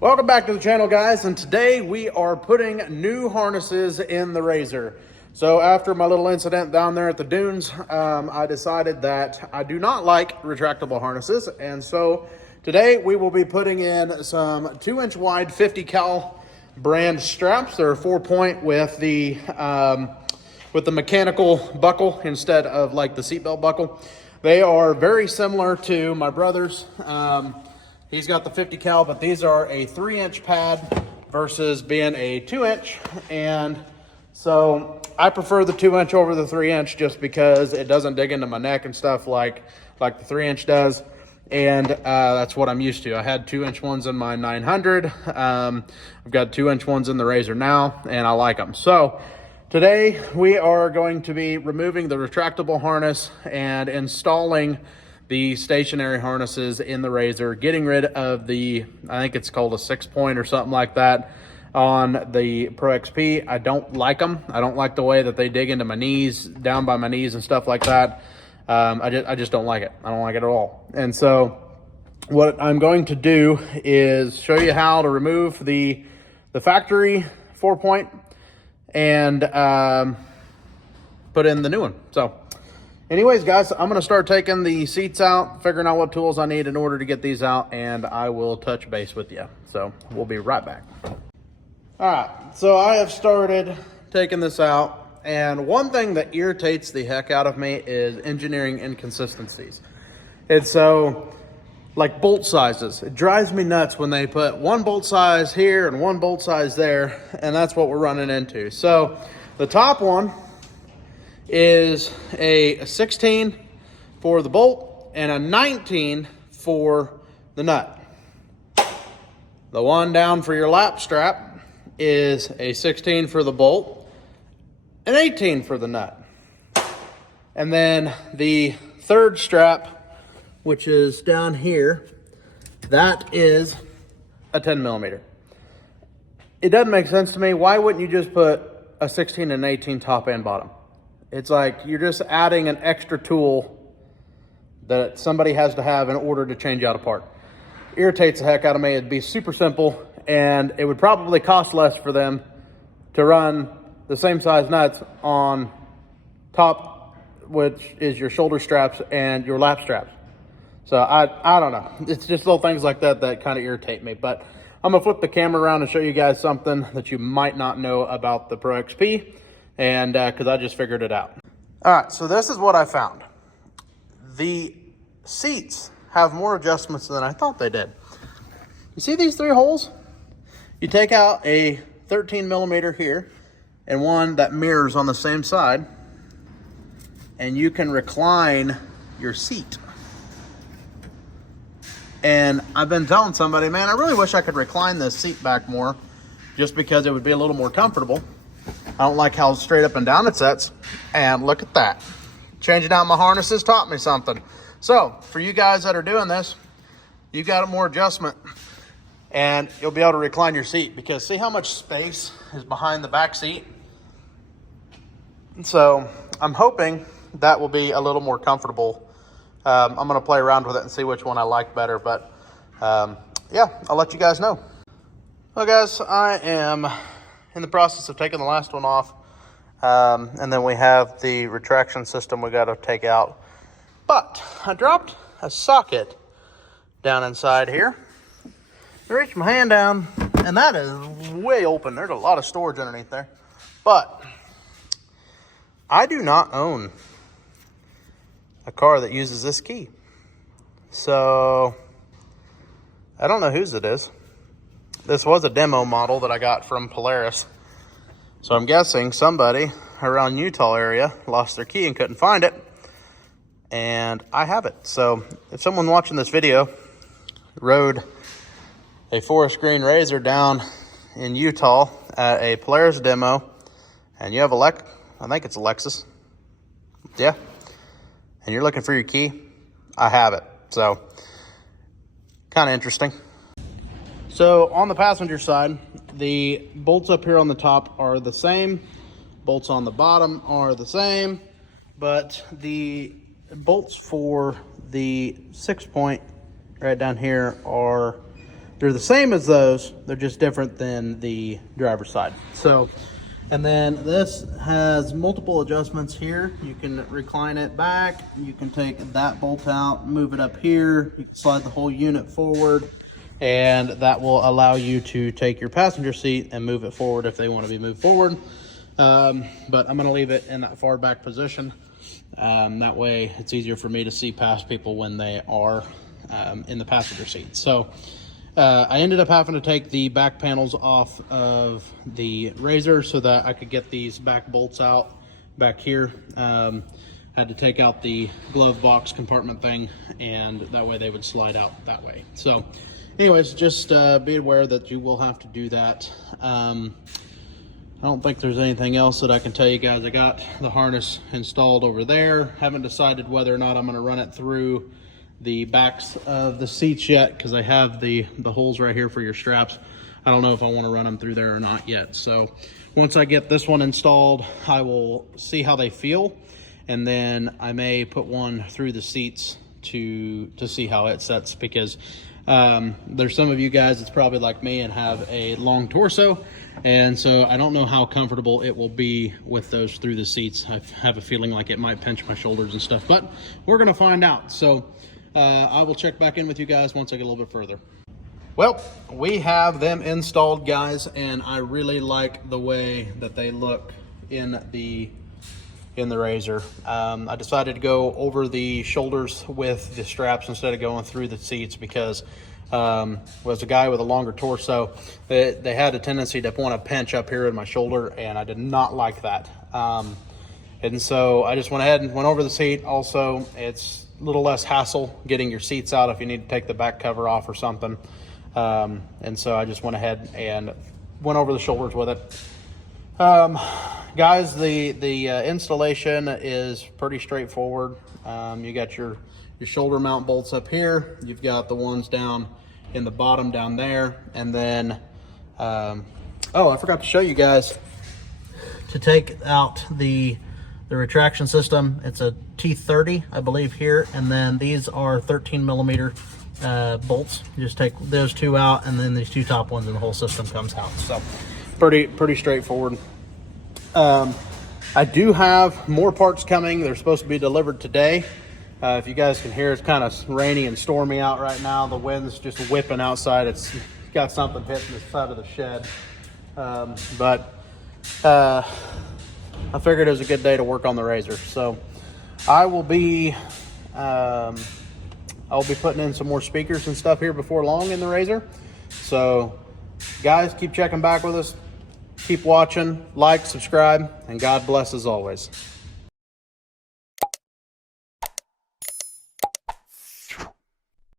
Welcome back to the channel, guys, and today we are putting new harnesses in the RZR. So after my little incident down there at the dunes, I decided that I do not like retractable harnesses, and so today we will be putting in some 2-inch wide 50 cal brand straps. They're 4-point with the mechanical buckle instead of like the seatbelt buckle. They are very similar to my brother's. He's got the 50 cal, but these are a 3-inch pad versus being a 2-inch. And so I prefer the 2-inch over the 3-inch just because it doesn't dig into my neck and stuff like the 3-inch does. And that's what I'm used to. I had 2-inch ones in my 900. I've got 2-inch ones in the RZR now, and I like them. So today we are going to be removing the retractable harness and installing the stationary harnesses in the RZR, getting rid of the, I think it's called a 6-point or something like that on the Pro XP. I don't like them. I don't like the way that they dig into my knees, down by my knees and stuff like that. I just don't like it. I don't like it at all. And so what I'm going to do is show you how to remove the factory 4-point and put in the new one. So anyways, guys, I'm going to start taking the seats out, figuring out what tools I need in order to get these out, and I will touch base with you. So we'll be right back. All right, so I have started taking this out, and one thing that irritates the heck out of me is engineering inconsistencies. And so, like bolt sizes, it drives me nuts when they put one bolt size here and one bolt size there, and that's what we're running into. So the top one is a 16 for the bolt and a 19 for the nut. The one down for your lap strap is a 16 for the bolt, an 18 for the nut. And then the third strap, which is down here, that is a 10 millimeter. It doesn't make sense to me. Why wouldn't you just put a 16 and 18 top and bottom? It's like you're just adding an extra tool that somebody has to have in order to change out a part. Irritates the heck out of me. It'd be super simple, and it would probably cost less for them to run the same size nuts on top, which is your shoulder straps and your lap straps. So I don't know. It's just little things like that that kind of irritate me. But I'm going to flip the camera around and show you guys something that you might not know about the Pro XP. And because I just figured it out. All right, so this is what I found. The seats have more adjustments than I thought they did. You see these 3 holes? You take out a 13 millimeter here and one that mirrors on the same side, and you can recline your seat. And I've been telling somebody, man, I really wish I could recline this seat back more just because it would be a little more comfortable. I don't like how straight up and down it sets. And look at that. Changing out my harnesses taught me something. So for you guys that are doing this, you got more adjustment and you'll be able to recline your seat, because see how much space is behind the back seat? And so I'm hoping that will be a little more comfortable. I'm going to play around with it and see which one I like better. But yeah, I'll let you guys know. Well, guys, I am in the process of taking the last one off, and then we have the retraction system we got to take out. But I dropped a socket down inside here. I reached my hand down, and that is way open. There's a lot of storage underneath there. But I do not own a car that uses this key, so I don't know whose it is. This was a demo model that I got from Polaris. So I'm guessing somebody around Utah area lost their key and couldn't find it. And I have it. So if someone watching this video rode a forest green RZR down in Utah at a Polaris demo and you have I think it's a Lexus. Yeah. And you're looking for your key, I have it. So kind of interesting. So on the passenger side, the bolts up here on the top are the same. Bolts on the bottom are the same, but the bolts for the 6-point right down here they're the same as those. They're just different than the driver's side. So, and then this has multiple adjustments here. You can recline it back. You can take that bolt out, move it up here. You can slide the whole unit forward, and that will allow you to take your passenger seat and move it forward if they want to be moved forward. But I'm going to leave it in that far back position. That way it's easier for me to see past people when they are in the passenger seat. So I ended up having to take the back panels off of the RZR so that I could get these back bolts out back here. Had to take out the glove box compartment thing, and that way they would slide out that way. So anyways, just be aware that you will have to do that. I don't think there's anything else that I can tell you guys. I got the harness installed over there. Haven't decided whether or not I'm going to run it through the backs of the seats yet, because I have the holes right here for your straps. I don't know if I want to run them through there or not yet. So once I get this one installed, I will see how they feel, and then I may put one through the seats to see how it sets, because there's some of you guys that's probably like me and have a long torso, and so I don't know how comfortable it will be with those through the seats. I have a feeling like it might pinch my shoulders and stuff, but we're gonna find out. So I will check back in with you guys once I get a little bit further. Well, we have them installed, guys, and I really like the way that they look in the RZR. I decided to go over the shoulders with the straps instead of going through the seats, because was a guy with a longer torso. They had a tendency to want to pinch up here in my shoulder, and I did not like that. And so I just went ahead and went over the seat. Also, it's a little less hassle getting your seats out if you need to take the back cover off or something. And so I just went ahead and went over the shoulders with it. Guys, the installation is pretty straightforward. You got your shoulder mount bolts up here. You've got the ones down in the bottom down there. And then, oh, I forgot to show you guys to take out the retraction system. It's a T30, I believe, here. And then these are 13 millimeter bolts. You just take those two out, and then these two top ones, and the whole system comes out. So pretty straightforward. I do have more parts coming. They're supposed to be delivered today. If you guys can hear, it's kind of rainy and stormy out right now. The wind's just whipping outside. It's got something hitting the side of the shed. I figured it was a good day to work on the RZR. So I will be I'll be putting in some more speakers and stuff here before long in the RZR. So guys, keep checking back with us. Keep watching, like, subscribe, and God bless as always.